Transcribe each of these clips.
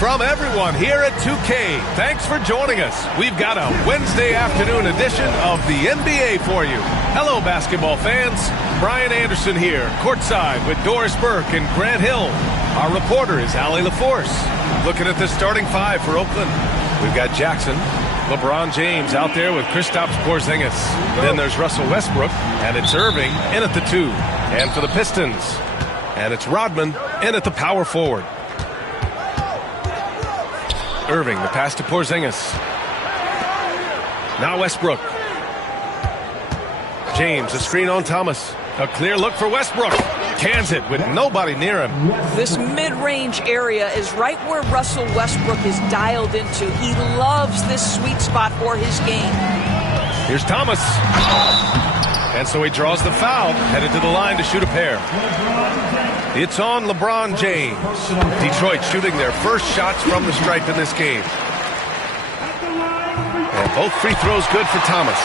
From everyone here at 2K, thanks for joining us. We've got a Wednesday afternoon edition of the NBA for you. Hello, basketball fans. Brian Anderson here, courtside with Doris Burke and Grant Hill. Our reporter is Allie LaForce. Looking at the starting five for Oakland, we've got Jackson, LeBron James out there with Kristaps Porzingis. Then there's Russell Westbrook, and it's Irving in at the 2. And for the Pistons, and it's Rodman in at the power forward. Irving, the pass to Porzingis. Now Westbrook. James, a screen on Thomas. A clear look for Westbrook. Cans it with nobody near him. This mid-range area is right where Russell Westbrook is dialed into. He loves this sweet spot for his game. Here's Thomas. And so he draws the foul, headed to the line to shoot a pair. It's on LeBron James. Detroit shooting their first shots from the stripe in this game. And both free throws good for Thomas.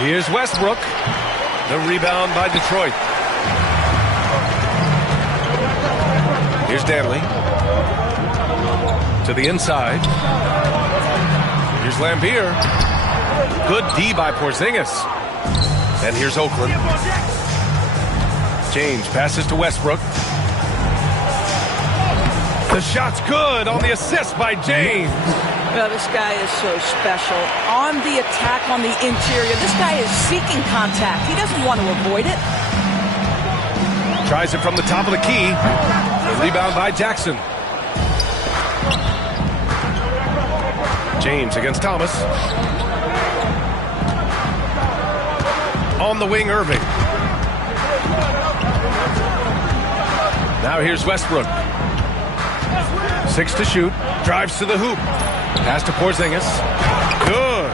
Here's Westbrook. The rebound by Detroit. Here's Danley. To the inside. Here's Lambier. Good D by Porzingis. And here's Oakland. James passes to Westbrook. The shot's good on the assist by James. Well, this guy is so special. On the attack on the interior, this guy is seeking contact. He doesn't want to avoid it. Tries it from the top of the key. The rebound by Jackson. James against Thomas. On the wing, Irving. Now here's Westbrook. 6 to shoot. Drives to the hoop. Pass to Porzingis. Good.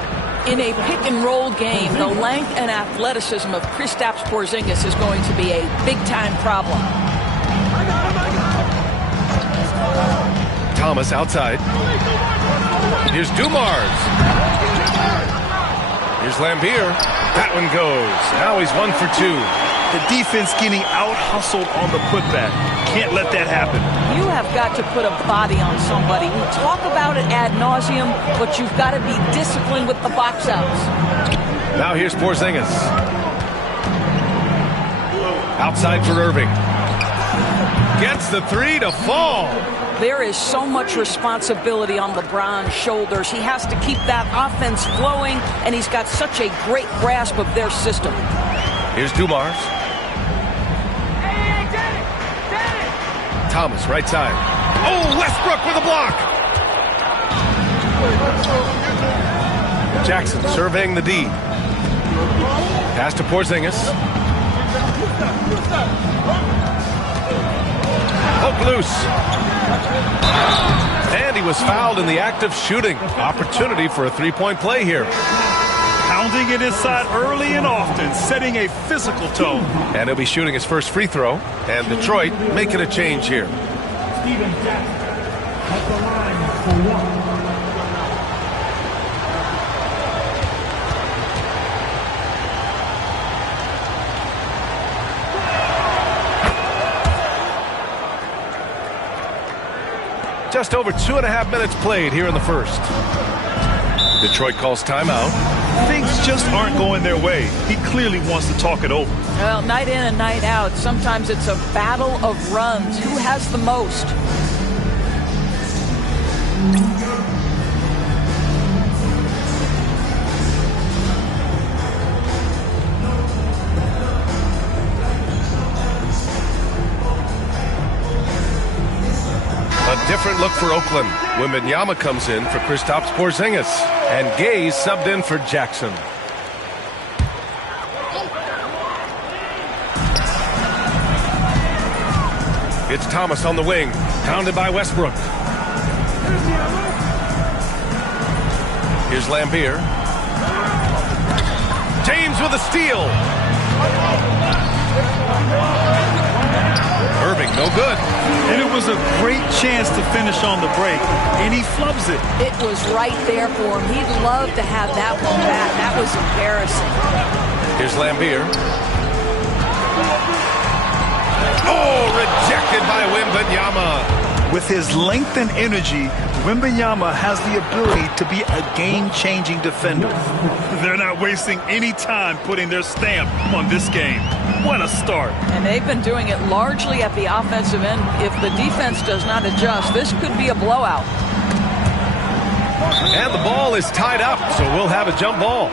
In a pick-and-roll game, the length and athleticism of Kristaps Porzingis is going to be a big-time problem. Thomas outside. Here's Dumars. Here's Lambier. That one goes. Now he's 1 for 2. The defense getting out-hustled on the putback. Can't let that happen. You have got to put a body on somebody. We talk about it ad nauseum, but you've got to be disciplined with the box outs. Now here's Porzingis. Outside for Irving. Gets the 3 to fall. There is so much responsibility on LeBron's shoulders. He has to keep that offense flowing, and he's got such a great grasp of their system. Here's Dumars. Thomas, right side. Oh, Westbrook with a block. Jackson surveying the D. Pass to Porzingis. Hook loose. And he was fouled in the act of shooting. Opportunity for a three-point play here. Pounding it inside early and often, setting a physical tone. And he'll be shooting his first free throw. And Detroit making a change here. Steven Jackson at the line for 1. Just over 2.5 minutes played here in the first. Detroit calls timeout. Things just aren't going their way. He clearly wants to talk it over. Well, night in and night out, sometimes it's a battle of runs. Who has the most? A different look for Oakland. Wembanyama comes in for Kristaps Porzingis. And Gay subbed in for Jackson. It's Thomas on the wing. Pounded by Westbrook. Here's Lambier. James with a steal. Irving, no good. And it was a great chance to finish on the break, and he flubs it. It was right there for him. He'd love to have that one back. That was embarrassing. Here's Lambier. Wembanyama. With his length and energy, Wembanyama has the ability to be a game-changing defender. They're not wasting any time putting their stamp on this game. What a start. And they've been doing it largely at the offensive end. If the defense does not adjust, this could be a blowout. And the ball is tied up, so we'll have a jump ball.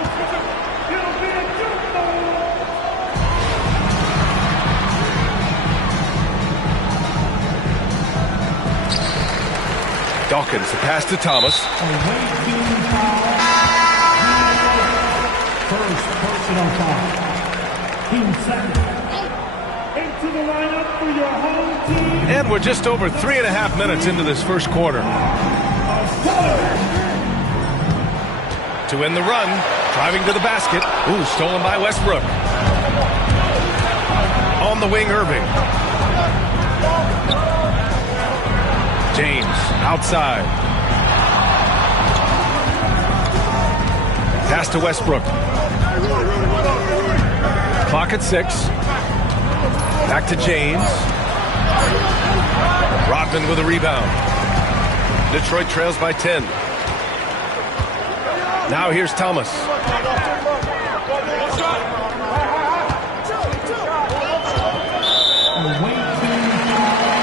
Dawkins, the pass to Thomas. First personal foul. Team second. Into the lineup for your home team. And we're just over 3.5 minutes into this first quarter. To win the run, driving to the basket. Ooh, stolen by Westbrook. On the wing, Irving. James, outside. Pass to Westbrook. Clock at 6. Back to James. Rodman with a rebound. Detroit trails by 10. Now here's Thomas.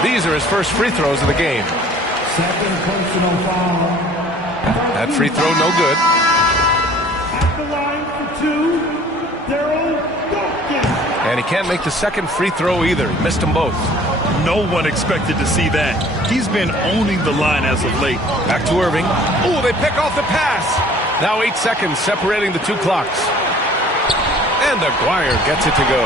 These are his first free throws of the game. Second personal foul. That free throw no good. At the line for two, Daryl Dawkins. And he can't make the second free throw either. He missed them both. No one expected to see that. He's been owning the line as of late. Back to Irving. Ooh, they pick off the pass. Now 8 seconds separating the two clocks. And Aguirre gets it to go.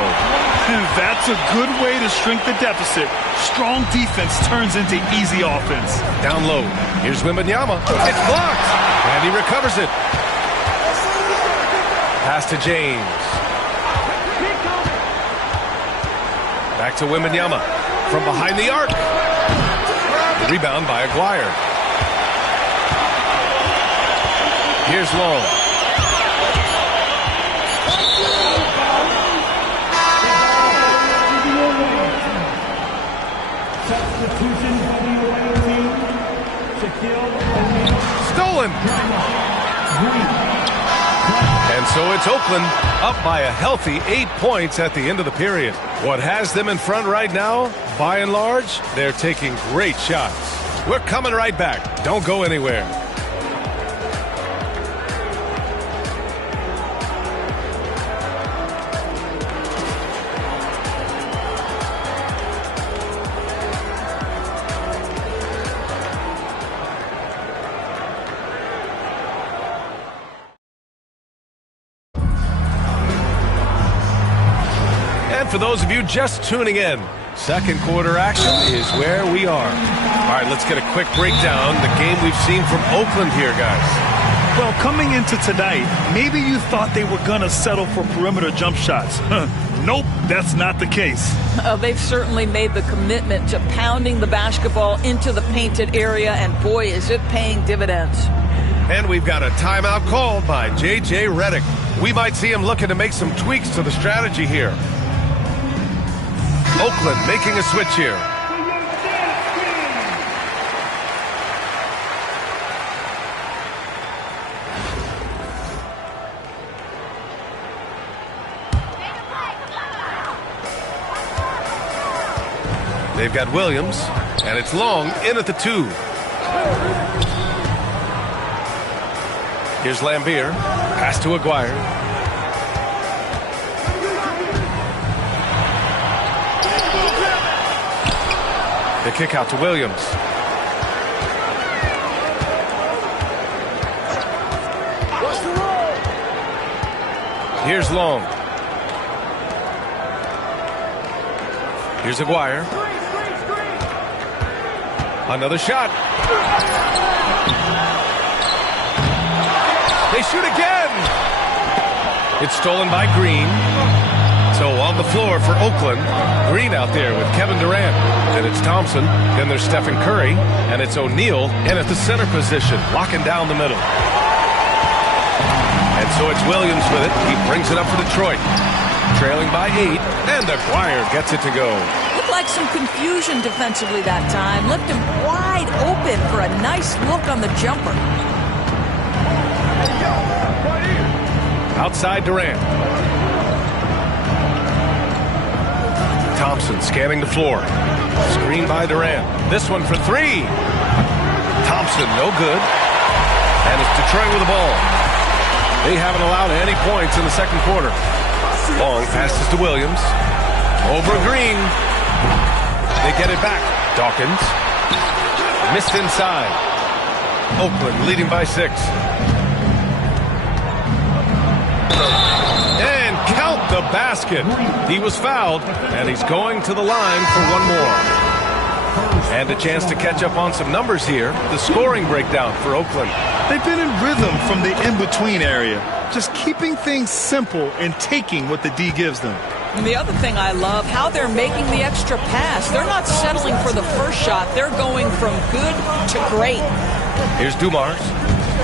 That's a good way to shrink the deficit. Strong defense turns into easy offense. Down low. Here's Wembanyama. It's blocked. And he recovers it. Pass to James. Back to Wembanyama. From behind the arc. The rebound by Aguirre. Here's Long. Substitution for the away team. Shaquille O'Neal. Stolen. And so it's Oakland up by a healthy 8 points at the end of the period. What has them in front right now, by and large, they're taking great shots. We're coming right back. Don't go anywhere. For those of you just tuning in, second quarter action is where we are. All right, let's get a quick breakdown. The game we've seen from Oakland here, guys. Well, coming into tonight, maybe you thought they were going to settle for perimeter jump shots. Nope, that's not the case. They've certainly made the commitment to pounding the basketball into the painted area, and boy, is it paying dividends. And we've got a timeout called by J.J. Redick. We might see him looking to make some tweaks to the strategy here. Oakland making a switch here. They've got Williams, and it's Long in at the 2. Here's Lambier. Pass to Aguirre. The kick out to Williams. Here's Long. Here's Aguirre. Another shot. They shoot again. It's stolen by Green. So on the floor for Oakland, Green out there with Kevin Durant. Then it's Thompson, then there's Stephen Curry, and it's O'Neal in at the center position, locking down the middle. And so it's Williams with it. He brings it up for Detroit. trailing by 8, and Aguirre gets it to go. Looked like some confusion defensively that time. Left him wide open for a nice look on the jumper. Outside Durant. Thompson scanning the floor. Screen by Durant. This one for 3. Thompson, no good. And it's Detroit with the ball. They haven't allowed any points in the second quarter. Long passes to Williams. Over Green. They get it back. Dawkins. Missed inside. Oakland leading by 6. And count the basket. He was fouled, and he's going to the line for one more. And a chance to catch up on some numbers here. The scoring breakdown for Oakland. They've been in rhythm from the in-between area, just keeping things simple and taking what the D gives them. And the other thing I love, how they're making the extra pass. They're not settling for the first shot. They're going from good to great. Here's Dumars.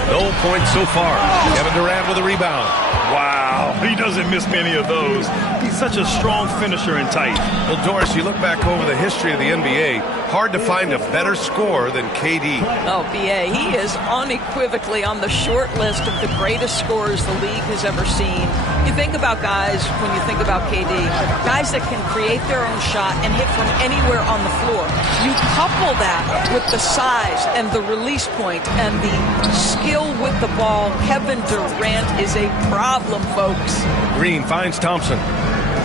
No points so far. Kevin Durant with a rebound. Wow, he doesn't miss many of those. He's such a strong finisher and tight. Well, Doris, you look back over the history of the NBA, hard to find a better scorer than KD. Oh, B.A., he is unequivocally on the short list of the greatest scorers the league has ever seen. You think about guys, when you think about KD, guys that can create their own shot and hit from anywhere on the floor. You couple that with the size and the release point and the skill with the ball. Kevin Durant is a problem, folks. Green finds Thompson.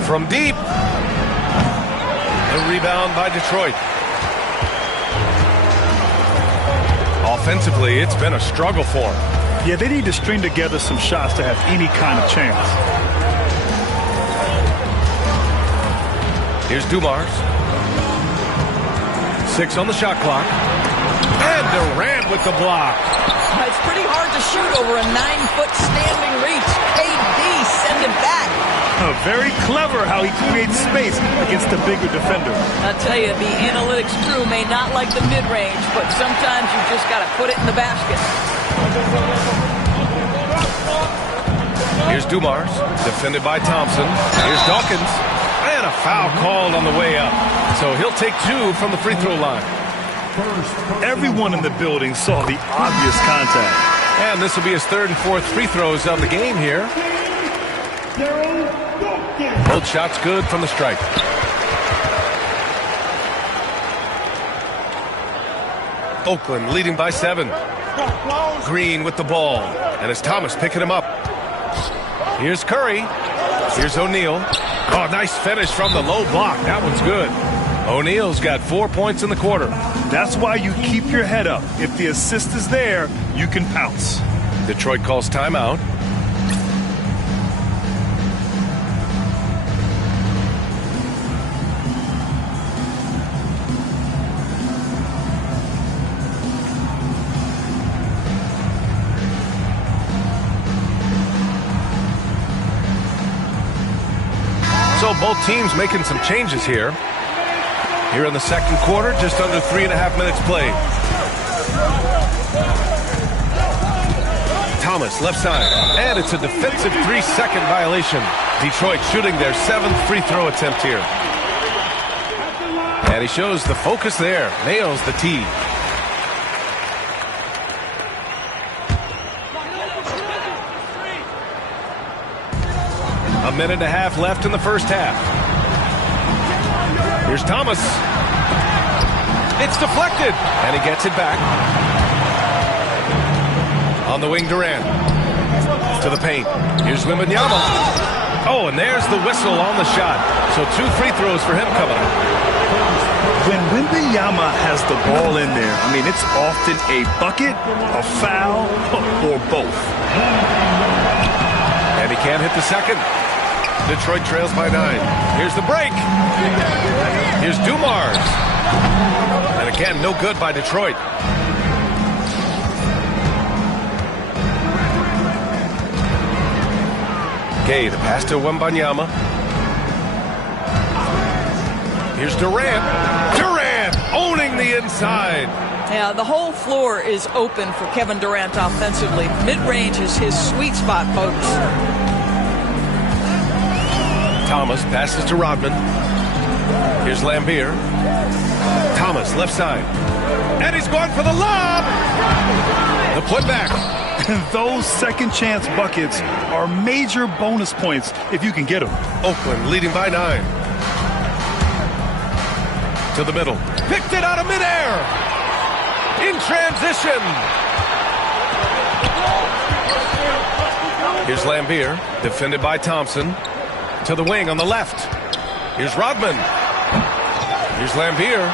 From deep. The rebound by Detroit. Offensively, it's been a struggle for them. Yeah, they need to string together some shots to have any kind of chance. Here's Dumars. 6 on the shot clock. And Durant with the block. It's pretty hard to shoot over a 9-foot standing reach. KD send it back. Very clever how he creates space against the bigger defender. I'll tell you, the analytics crew may not like the mid-range, but sometimes you just got to put it in the basket. Here's Dumars, defended by Thompson. Here's Dawkins. And a foul called on the way up. So he'll take 2 from the free throw line. Everyone in the building saw the obvious contact. And this will be his 3rd and 4th free throws of the game here. Both shots good from the stripe. Oakland leading by 7. Green with the ball. And it's Thomas picking him up. Here's Curry. Here's O'Neal. Oh, nice finish from the low block. That one's good. O'Neal's got 4 points in the quarter. That's why you keep your head up. If the assist is there, you can pounce. Detroit calls timeout. So both teams making some changes here. Here in the second quarter, just under 3.5 minutes played. Thomas, left side. And it's a defensive 3-second violation. Detroit shooting their 7th free throw attempt here. And he shows the focus there. Nails the tee. A minute and a half left in the first half. Here's Thomas. It's deflected. And he gets it back. On the wing, Durant. To the paint. Here's Wembanyama. Oh, and there's the whistle on the shot. So 2 free throws for him coming up. When Wembanyama has the ball in there, I mean, it's often a bucket, a foul, or both. And he can't hit the second. Detroit trails by 9. Here's the break. Here's Dumars. And again, no good by Detroit. Okay, the pass to Wembanyama. Here's Durant. Durant owning the inside. Yeah, the whole floor is open for Kevin Durant offensively. Mid-range is his sweet spot, folks. Thomas passes to Rodman. Here's Lambier. Thomas, left side. And he's going for the lob! The putback. And those second chance buckets are major bonus points if you can get them. Oakland leading by 9. To the middle. Picked it out of midair. In transition. Here's Lambier, defended by Thompson. To the wing on the left. Here's Rodman. Here's Lambier.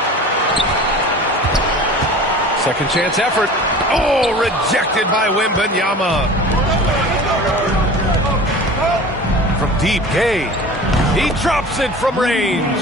Second chance effort. Oh, rejected by Wembanyama. From deep, Gay. He drops it from range.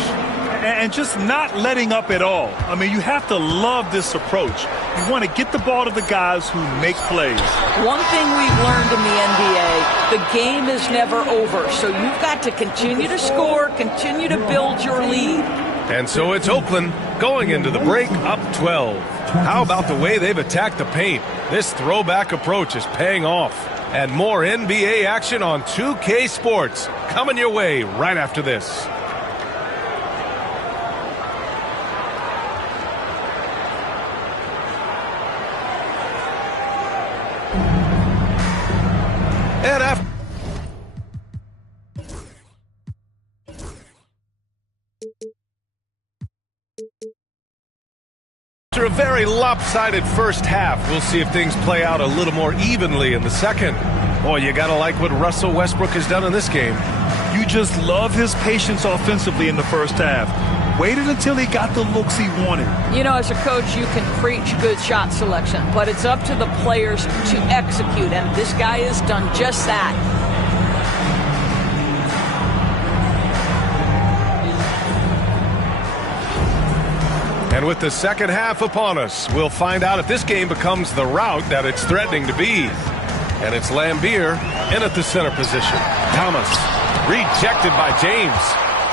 And just not letting up at all. I mean, you have to love this approach. You want to get the ball to the guys who make plays. One thing we've learned in the NBA, the game is never over. So you've got to continue to score, continue to build your lead. And so it's Oakland going into the break up 12. How about the way they've attacked the paint? This throwback approach is paying off. And more NBA action on 2K Sports coming your way right after this. And after a very lopsided first half, we'll see if things play out a little more evenly in the second. Boy, you gotta like what Russell Westbrook has done in this game. You just love his patience offensively in the first half. Waited until he got the looks he wanted. You know, as a coach, you can preach good shot selection, but it's up to the players to execute, and this guy has done just that. And with the second half upon us, we'll find out if this game becomes the rout that it's threatening to be. And it's Lambier in at the center position. Thomas rejected by James.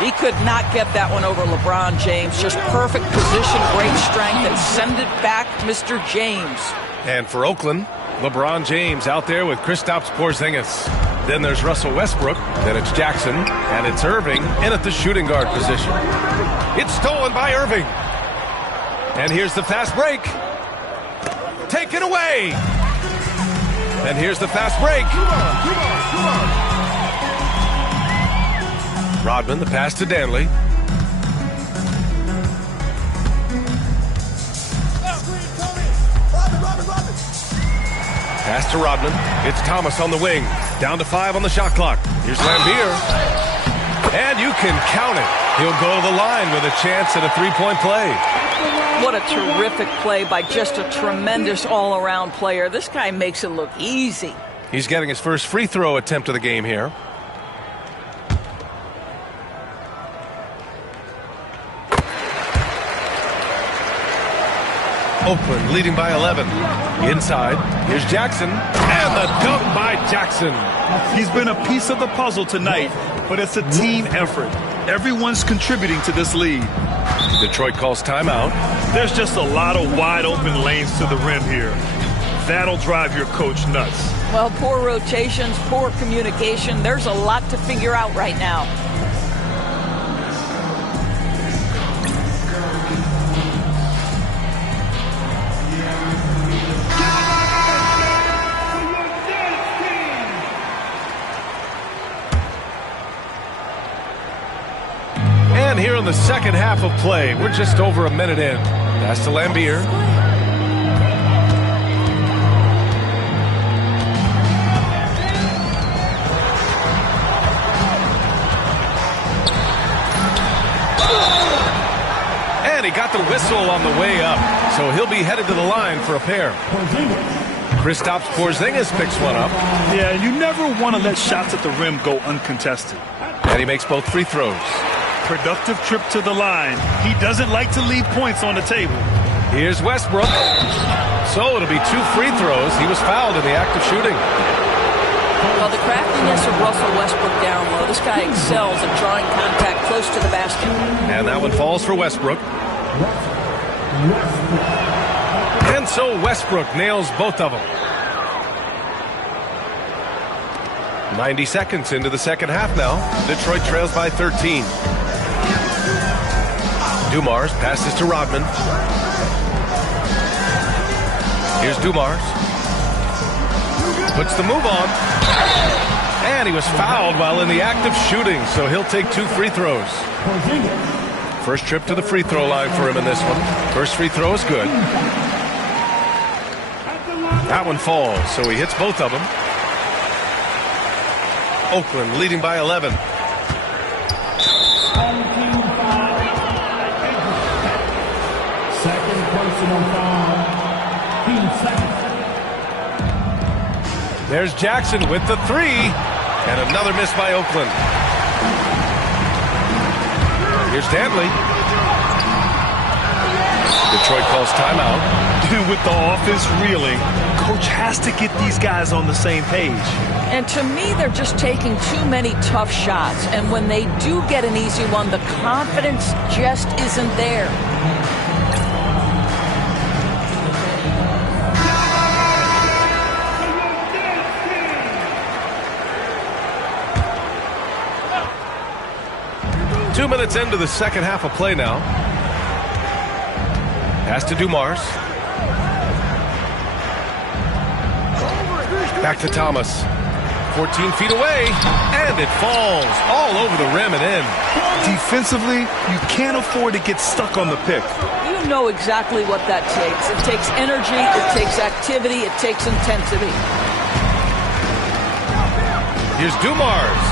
He could not get that one over LeBron James. Just perfect position, great strength, and send it back, Mr. James. And for Oakland, LeBron James out there with Kristaps Porzingis. Then there's Russell Westbrook. Then it's Jackson. And it's Irving in at the shooting guard position. It's stolen by Irving. And here's the fast break. Taken away. And here's the fast break. Rodman, the pass to Danley. Pass to Rodman. It's Thomas on the wing. Down to 5 on the shot clock. Here's Lambier. And you can count it. He'll go to the line with a chance at a three-point play. What a terrific play by just a tremendous all-around player. This guy makes it look easy. He's getting his first free throw attempt of the game here. Oakland leading by 11. Inside, here's Jackson. And the dunk by Jackson. He's been a piece of the puzzle tonight, but it's a team effort. Everyone's contributing to this lead. Detroit calls timeout. There's just a lot of wide open lanes to the rim here. That'll drive your coach nuts. Well, poor rotations, poor communication. There's a lot to figure out right now. And here in the second half of play, we're just over a minute in. Pass to Lambier. And he got the whistle on the way up, so he'll be headed to the line for a pair. Kristaps Porzingis picks one up. Yeah, you never want to let shots at the rim go uncontested. And he makes both free throws. Productive trip to the line. He doesn't like to leave points on the table. Here's Westbrook. So it'll be 2 free throws. He was fouled in the act of shooting. Well, the craftiness of Russell Westbrook down low. This guy excels at drawing contact close to the basket. And that one falls for Westbrook. And so Westbrook nails both of them. 90 seconds into the second half now. Detroit trails by 13. Dumars passes to Rodman. Here's Dumars. Puts the move on. And he was fouled while in the act of shooting, so he'll take 2 free throws. First trip to the free throw line for him in this one. First free throw is good. That one falls, so he hits both of them. Oakland leading by 11. Second personal foul. Team second. There's Jackson with the 3. And another miss by Oakland. Here's Dantley. Detroit calls timeout. With the offense reeling, coach has to get these guys on the same page. And to me, they're just taking too many tough shots. And when they do get an easy one, the confidence just isn't there. Two minutes into the second half of play now. Pass to Dumars. Back to Thomas. 14 feet away, and it falls all over the rim and in. Defensively, you can't afford to get stuck on the pick. You know exactly what that takes. It takes energy, it takes activity, it takes intensity. Here's Dumars.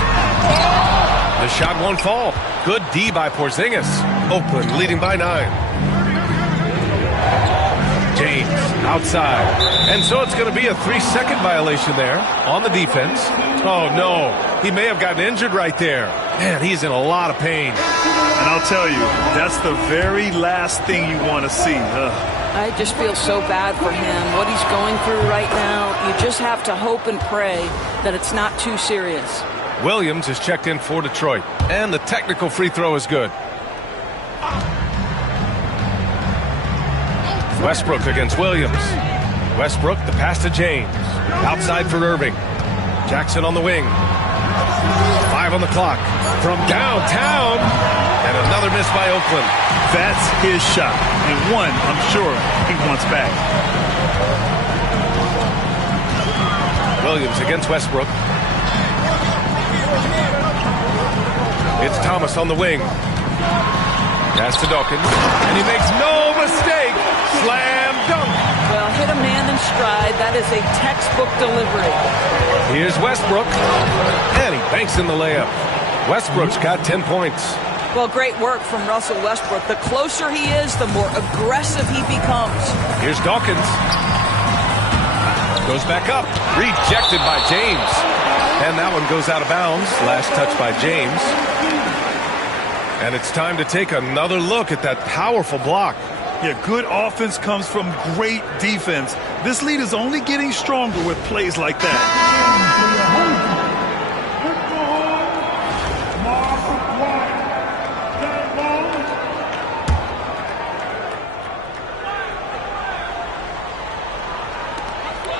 The shot won't fall. Good D by Porzingis. Oakland leading by 9. James outside. And so it's going to be a 3-second violation there on the defense. Oh, no. He may have gotten injured right there. Man, he's in a lot of pain. And I'll tell you, that's the very last thing you want to see. I just feel so bad for him. What he's going through right now, you just have to hope and pray that it's not too serious. Williams is checked in for Detroit. And the technical free throw is good. Westbrook against Williams. Westbrook, the pass to James. Outside for Irving. Jackson on the wing. 5 on the clock. From downtown. And another miss by Oakland. That's his shot. And one, I'm sure, he wants back. Williams against Westbrook. It's Thomas on the wing. Pass to Dawkins. And he makes no mistake. Slam dunk. Well, hit a man in stride. That is a textbook delivery. Here's Westbrook. And he banks in the layup. Westbrook's got 10 points. Well, great work from Russell Westbrook. The closer he is, the more aggressive he becomes. Here's Dawkins. Goes back up. Rejected by James. And that one goes out of bounds. Last touch by James. And it's time to take another look at that powerful block. Yeah, good offense comes from great defense. This lead is only getting stronger with plays like that.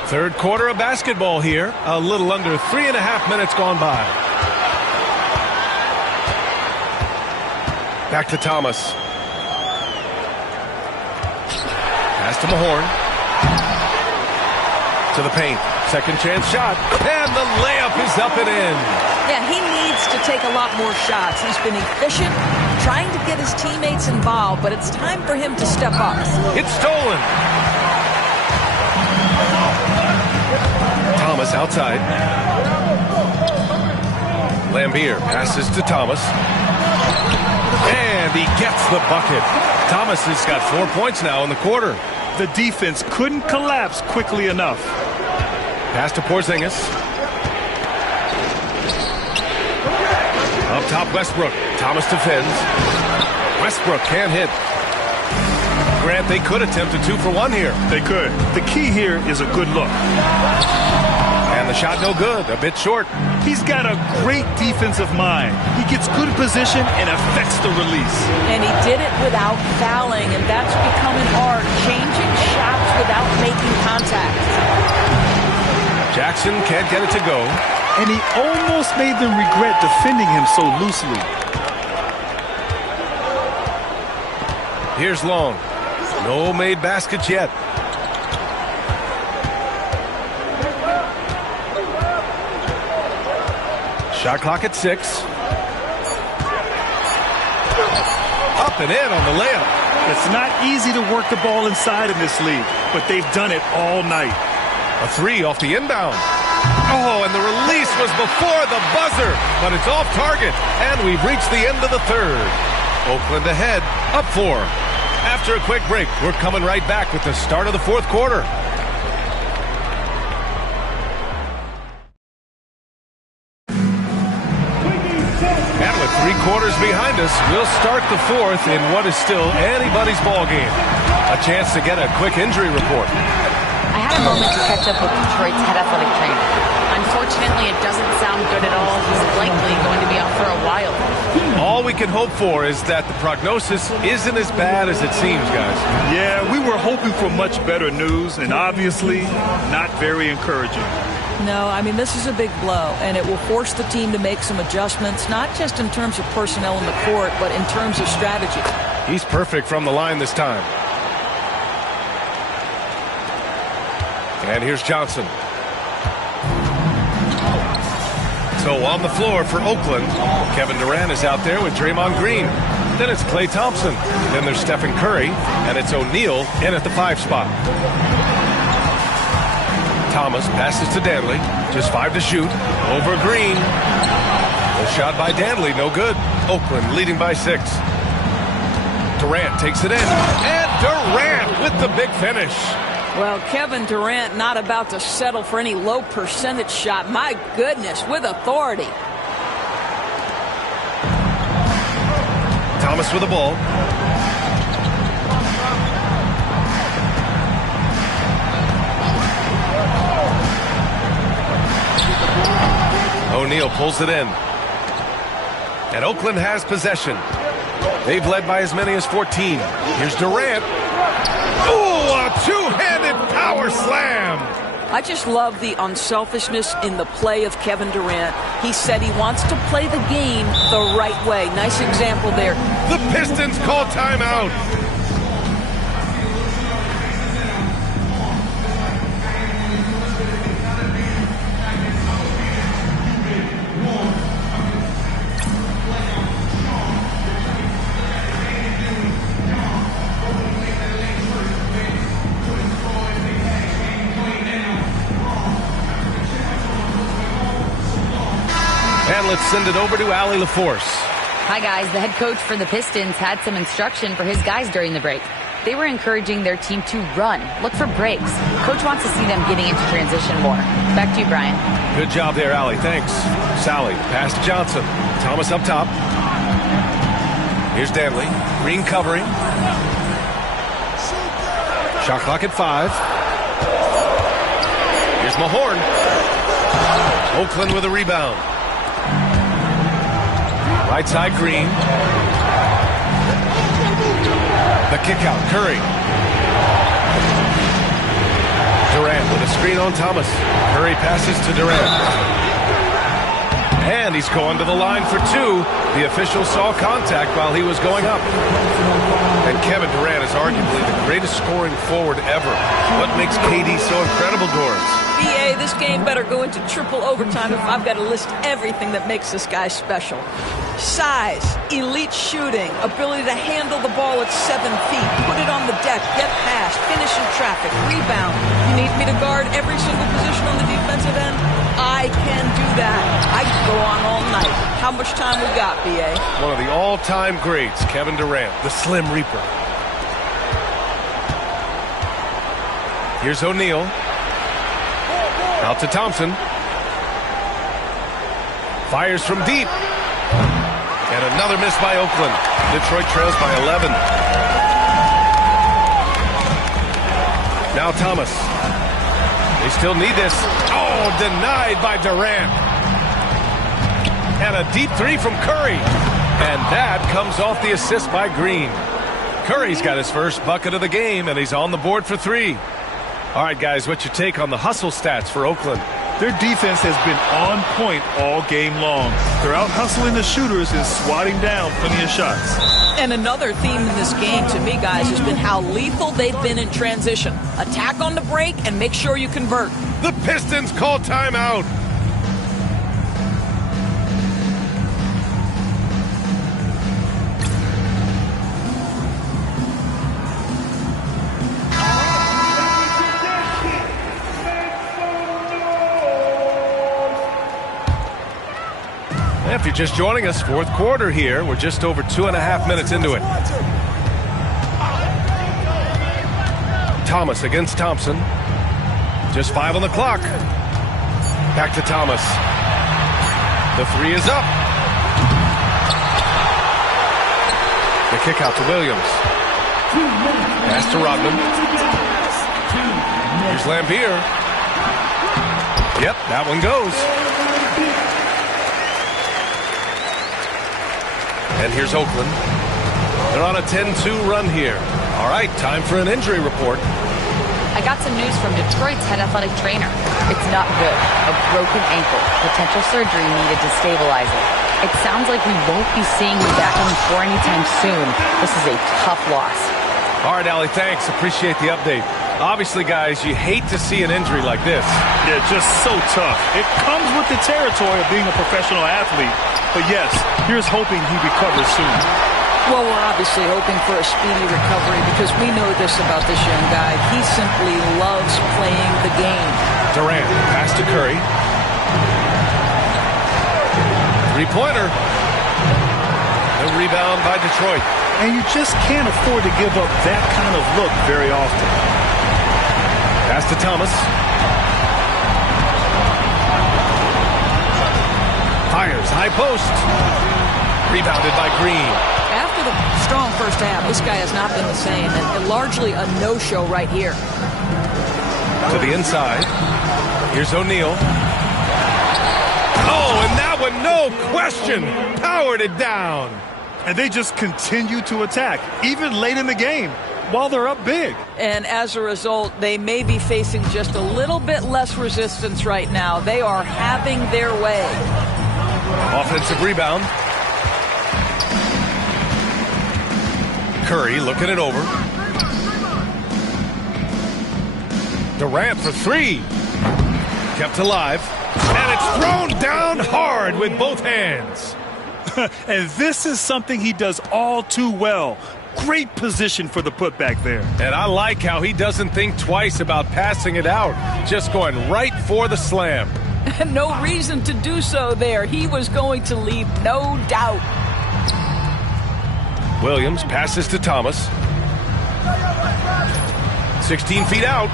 Third quarter of basketball here. A little under 3.5 minutes gone by. Back to Thomas. Pass to Mahorn. To the paint. Second chance shot. And the layup is up and in. Yeah, he needs to take a lot more shots. He's been efficient, trying to get his teammates involved, but it's time for him to step up. It's stolen. Thomas outside. Lambier passes to Thomas. And he gets the bucket. Thomas has got 4 points now in the quarter. The defense couldn't collapse quickly enough. Pass to Porzingis. Up top, Westbrook. Thomas defends. Westbrook can't hit. Grant, they could attempt a 2-for-1 here. They could. The key here is a good look. And the shot no good, a bit short. He's got a great defensive mind. He gets good position and affects the release. And he did it without fouling, and that's becoming hard. Changing shots without making contact. Jackson can't get it to go. And he almost made them regret defending him so loosely. Here's Long. No made baskets yet. Shot clock at 6. Up and in on the layup. It's not easy to work the ball inside in this league, but they've done it all night. A 3 off the inbound. Oh, and the release was before the buzzer, but it's off target, and we've reached the end of the third. Oakland ahead, up 4. After a quick break, we're coming right back with the start of the fourth quarter. And with 3 quarters behind us, we'll start the fourth in what is still anybody's ball game. A chance to get a quick injury report. I had a moment to catch up with Detroit's head athletic trainer. Unfortunately, it doesn't sound good at all. He's likely going to be out for a while. All we can hope for is that the prognosis isn't as bad as it seems, guys. Yeah, we were hoping for much better news, and obviously not very encouraging. No, I mean, this is a big blow, and it will force the team to make some adjustments, not just in terms of personnel in the court, but in terms of strategy. He's perfect from the line this time. And here's Johnson. So on the floor for Oakland, Kevin Durant is out there with Draymond Green. Then it's Klay Thompson. Then there's Stephen Curry, and it's O'Neal in at the 5 spot. Thomas passes to Danley. Just 5 to shoot. Over Green. The shot by Danley, no good. Oakland leading by 6. Durant takes it in. And Durant with the big finish. Well, Kevin Durant not about to settle for any low percentage shot. My goodness, with authority. Thomas with the ball. O'Neal pulls it in. And Oakland has possession. They've led by as many as 14. Here's Durant. Oh, a two-handed power slam. I just love the unselfishness in the play of Kevin Durant. He said he wants to play the game the right way. Nice example there. The Pistons call timeout. And let's send it over to Allie LaForce. Hi, guys. The head coach for the Pistons had some instruction for his guys during the break. They were encouraging their team to run, look for breaks. Coach wants to see them getting into transition more. Back to you, Brian. Good job there, Allie. Thanks. Sally, pass to Johnson. Thomas up top. Here's Danley. Green covering. Shot clock at 5. Here's Mahorn. Oakland with a rebound. Right side, Green. The kick out, Curry. Durant with a screen on Thomas. Curry passes to Durant. And he's going to the line for 2. The official saw contact while he was going up. And Kevin Durant is arguably the greatest scoring forward ever. What makes KD so incredible, Doris? BA, this game better go into triple overtime if I've got to list everything that makes this guy special. Size, elite shooting, ability to handle the ball at 7 feet, put it on the deck, get past, finish in traffic, rebound. You need me to guard every single position on the defensive end? I can do that. I can go on all night. How much time we got, BA? One of the all-time greats, Kevin Durant, the Slim Reaper. Here's O'Neal. Out to Thompson. Fires from deep. And another miss by Oakland. Detroit trails by 11. Now Thomas. They still need this. Oh, denied by Durant. And a deep 3 from Curry. And that comes off the assist by Green. Curry's got his first bucket of the game, and he's on the board for 3. All right, guys, what's your take on the hustle stats for Oakland? Their defense has been on point all game long. They're out hustling the shooters and swatting down plenty of shots. And another theme in this game to me, guys, has been how lethal they've been in transition. Attack on the break and make sure you convert. The Pistons call timeout. If you're just joining us, fourth quarter here. We're just over 2.5 minutes into it. Thomas against Thompson. Just 5 on the clock. Back to Thomas. The 3 is up. The kick out to Williams. Pass to Rodman. Here's Lampier. Yep, that one goes. And here's Oakland. They're on a 10-2 run here. All right, time for an injury report. I got some news from Detroit's head athletic trainer. It's not good. A broken ankle. Potential surgery needed to stabilize it. It sounds like we won't be seeing him back on the floor anytime soon. This is a tough loss. All right, Allie, thanks. Appreciate the update. Obviously, guys, you hate to see an injury like this. Yeah, just so tough. It comes with the territory of being a professional athlete. But yes, here's hoping he recovers soon. Well, we're obviously hoping for a speedy recovery because we know this about this young guy. He simply loves playing the game. Durant, pass to Curry. Three-pointer. The rebound by Detroit. And you just can't afford to give up that kind of look very often. Pass to Thomas. Fires, high post. Rebounded by Green. After the strong first half, this guy has not been the same, and largely a no-show right here. To the inside. Here's O'Neal. Oh, and that one, no question, powered it down. And they just continue to attack, even late in the game, while they're up big. And as a result, they may be facing just a little bit less resistance right now. They are having their way. Offensive rebound. Curry looking it over. Durant for 3. Kept alive. And it's thrown down hard with both hands. And this is something he does all too well. Great position for the putback there. And I like how he doesn't think twice about passing it out. Just going right for the slam. No reason to do so there. He was going to leave no doubt. Williams passes to Thomas. 16 feet out.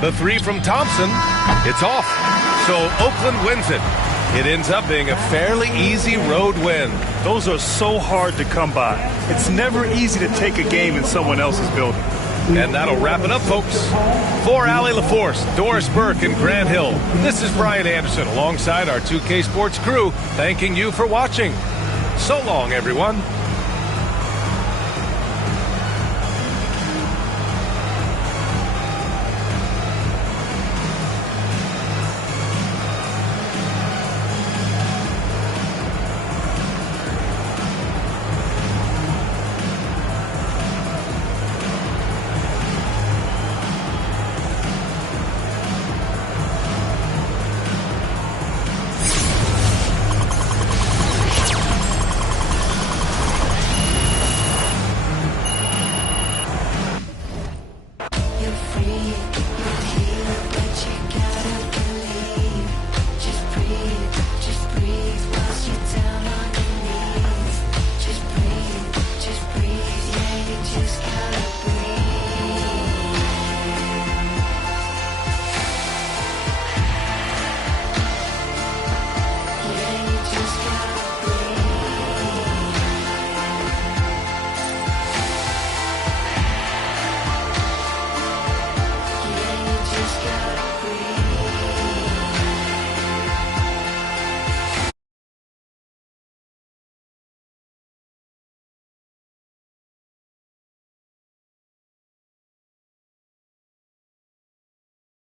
The 3 from Thompson. It's off. So Oakland wins it. It ends up being a fairly easy road win. Those are so hard to come by. It's never easy to take a game in someone else's building. And that'll wrap it up, folks. For Allie LaForce, Doris Burke, and Grant Hill, this is Brian Anderson alongside our 2K Sports crew, thanking you for watching. So long, everyone.